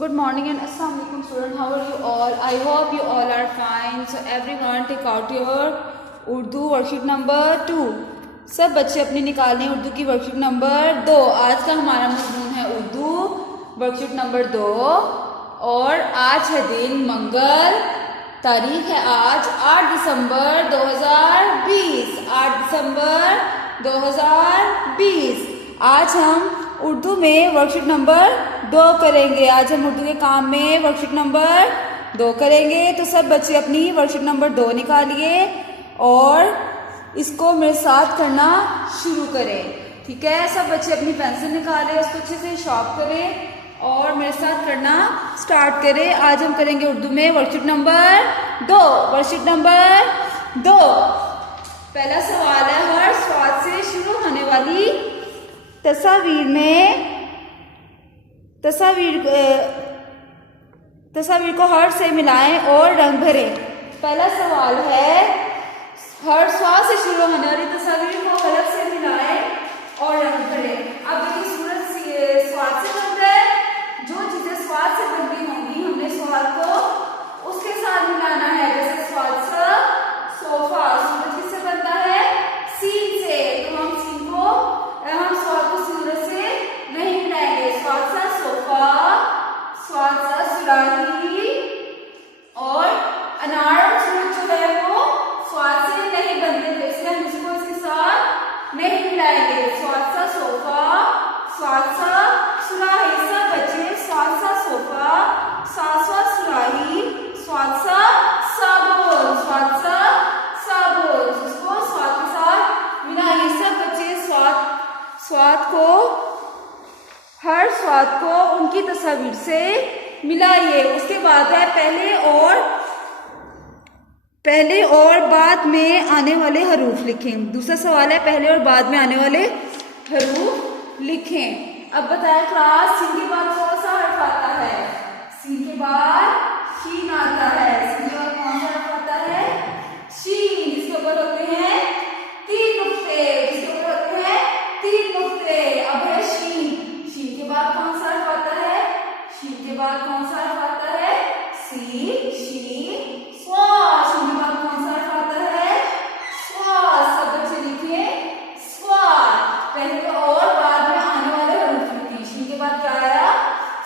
Good morning and assalamu alaikum student. How are you all? I hope you all are fine. So everyone take out your Urdu worksheet number 2. सब बच्चे अपनी निकालें उर्दू की worksheet number 2. आज का हमारा मजमून है उर्दू वर्कशीट नंबर 2 और आज है दिन मंगल. तारीख है आज 8 दिसंबर 2020. 8 दिसंबर 2020. आज हम उर्दू में वर्कशीट नंबर 2 करेंगे. आज हम उर्दू के काम में वर्कशीट नंबर 2 करेंगे. तो सब बच्चे अपनी वर्कशीट नंबर 2 निकालिए और इसको मेरे साथ करना शुरू करें. ठीक है, सब बच्चे अपनी पेंसिल निकालें, उसको अच्छे से शार्प करें और मेरे साथ करना स्टार्ट करें. आज हम करेंगे उर्दू में वर्कशीट नंबर 2. Worksheet number 2. पहला सवाल है, हर स्वाद से शुरू होने वाली तस्वीर में तस्वीर को हर से मिलाएं और रंग भरें. पहला सवाल है, हर स्वाद से शुरू होने वाली तस्वीर को हलफ से मिलाएं और रंग भरें. अब देखिए सूरज स्वाद से बनता है. जो चीजें स्वाद से बनती होंगी हमने स्वाद को उसके साथ मिलाना है. जैसे स्वाद सा सोफा सूरज किससे बनता है? सीन से. तो हम सीन को हम स्वाद को सूरज से नहीं मिलाएंगे. स्वाद सा सोफा, स्वाद सा सुराही और अनार और सूरज जो है वो स्वाद से नहीं बनते थे, इसलिए हम इसको इसके साथ नहीं मिलाएंगे. स्वाद सा सोफा, स्वाद सा सुराही. सब बच्चे स्वाद सा सोफा, स्वाद सा सुराही, स्वाद सा साबुन, स्वाद सा साबुन. उसको स्वाद के साथ मिलाइए. सब बच्चे स्वाद को हर स्वाद को उनकी तस्वीर से मिलाइए. उसके बाद है पहले और बाद में आने वाले हरूफ लिखें. दूसरा सवाल है, पहले और बाद में आने वाले हरूफ लिखें. अब बताया क्लास, सीन के बाद कौन सा हर्फ आता है? सीन के बाद शीन आता है. सीन के बाद कौन सा हर्फ आता है? शीन, जिसके ऊपर होते हैं 3 नुक्ते. जिसके ऊपर होते हैं 3 नुक्ते. अब है शीन. शीन के बाद कौन सा हर्फ आता है? शीन के बाद कौन सा हर्फ आता है? सी, शीन, स्वाद. शीन के बाद कौन सा हर्फ आता है? स्वाद. सब बच्चे लिखिए स्वाद. पहले और बाद में आने वाले हरूफ लिखिए. शीन के बाद क्या आया?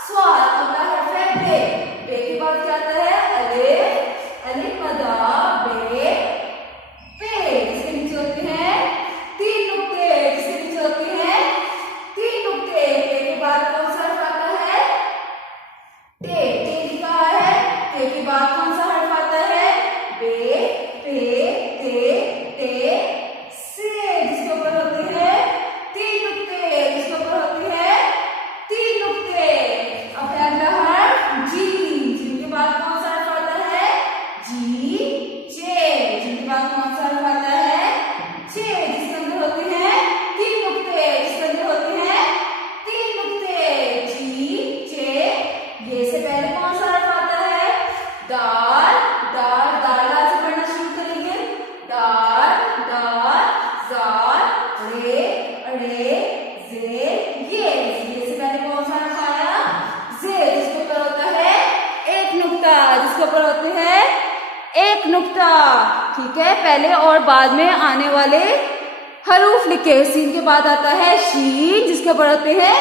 स्वाद. अगला हर्फ है बे. बे के बाद क्या आता है? अलिफ, अलिफ मदा बे, पे. जिसके नीचे होते हैं 3 नुक्ते. जिसके नीचे होते हैं 3 नुक्ते. पे के बाद कौन सा हर्फ आता है? टे. टे लिखा है. टे के बाद कौन सा हर्फ आता है? बे, पे, ते, टे, से. जिसके ऊपर होते हैं 3 नुक्ते. जिसके ऊपर होते हैं 3 नुक्ते. अब है अगला हर्फ जीम. जीम के बाद कौन सा हर्फ आता है? जी, जे. जीम के बाद कौन सा हर्फ आता है? जे. जिसके अंदर होते हैं 3 नुक्ते. जिसके अंदर होते हैं 3 नुक्ते. जी, जे. ये से पहले कौन सा हर्फ आता है? दाल. दाल. दाल से पढ़ना शुरू करेंगे. दाल, दाल, जाल, रे, अड़े, जे, ये से पहले कौन सा हर्फ आया? जे. जिसके ऊपर होता है 1 नुक्ता. जिसके ऊपर होते हैं 1 नुक्ता. ठीक है, पहले और बाद में आने वाले हरूफ लिखे. सीन के बाद आता है शीन, जिसके ऊपर होते हैं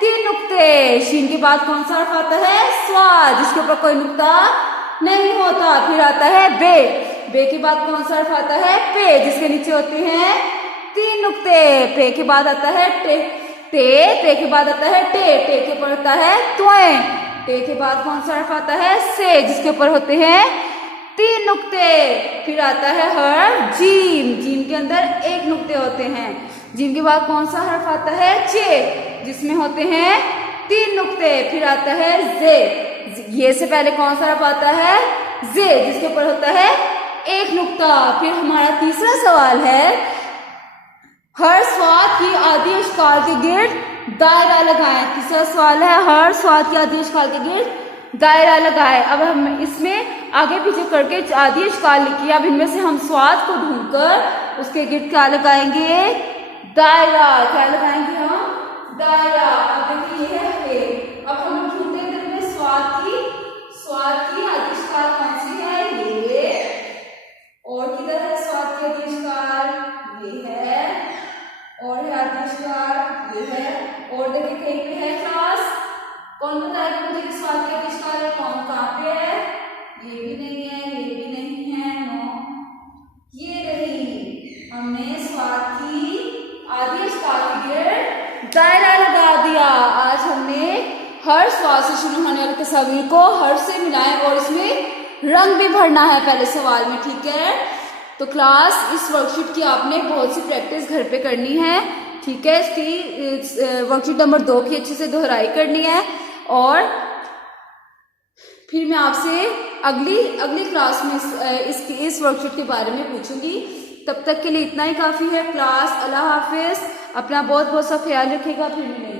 3 नुक्ते. शीन के बाद कौन सा हर्फ आता है? स्वाद, जिसके ऊपर कोई नुक्ता नहीं होता. फिर आता है बे. बे के बाद कौन सा हर्फ आता है? पे, जिसके नीचे होते हैं 3 नुक्ते. पे के बाद आता है टे. टे के बाद आता है टे. टे के ऊपर होता है त्वे. टे के बाद कौन सा हर्फ आता है? से, जिसके ऊपर होते हैं 3 नुक्ते. फिर आता है हर्फ जीम. जीम के अंदर 1 नुक्ते होते हैं. जीम के बाद कौन सा हर्फ आता है? जे, जिसमें होते हैं 3 नुक्ते. फिर आता है जे. ये से पहले कौन सा हर्फ आता है? जे, जिसके ऊपर होता है 1 नुक्ता. फिर हमारा तीसरा सवाल है, हर स्वाद की आदि अशकाल के गिर्द दायरा लगाएं. तीसरा सवाल है, हर स्वाद की आदि अशकाल के गिर्द दायरा लगाएं. अब हम इसमें आगे पीछे करके आदि अशकाल लिखिए. अब इनमें से हम स्वाद को ढूंढकर उसके गिर्द क्या लगाएंगे? दायरा. क्या लगाएंगे हम? दायरा. अब देखिए ये है. अब हम ढूंढते स्वाद कौन बताएगा मुझे किस सवाल का आविष्कार है? कौन कहाँ पे है? ये भी नहीं है, ये भी नहीं है, नो। ये रही, हमने स्वाद की आदि आविष्कार की डेट दायरा लगा दिया। आज हमने हर स्वाद से शुरू होने वाली तस्वीर को हर से मिलाएं और इसमें रंग भी भरना है पहले सवाल में, ठीक है? तो क्लास इस वर्कशीट की आपने बहुत सी प्रैक्टिस घर पे करनी है, ठीक है? इसकी वर्कशीट नंबर 2 की अच्छे से दोहराई करनी है और फिर मैं आपसे अगली क्लास में इस वर्कशीट के बारे में पूछूंगी। तब तक के लिए इतना ही काफी है। क्लास, अल्लाह हाफिज, अपना बहुत बहुत सा ख्याल रखिएगा, फिर मिलेंगे।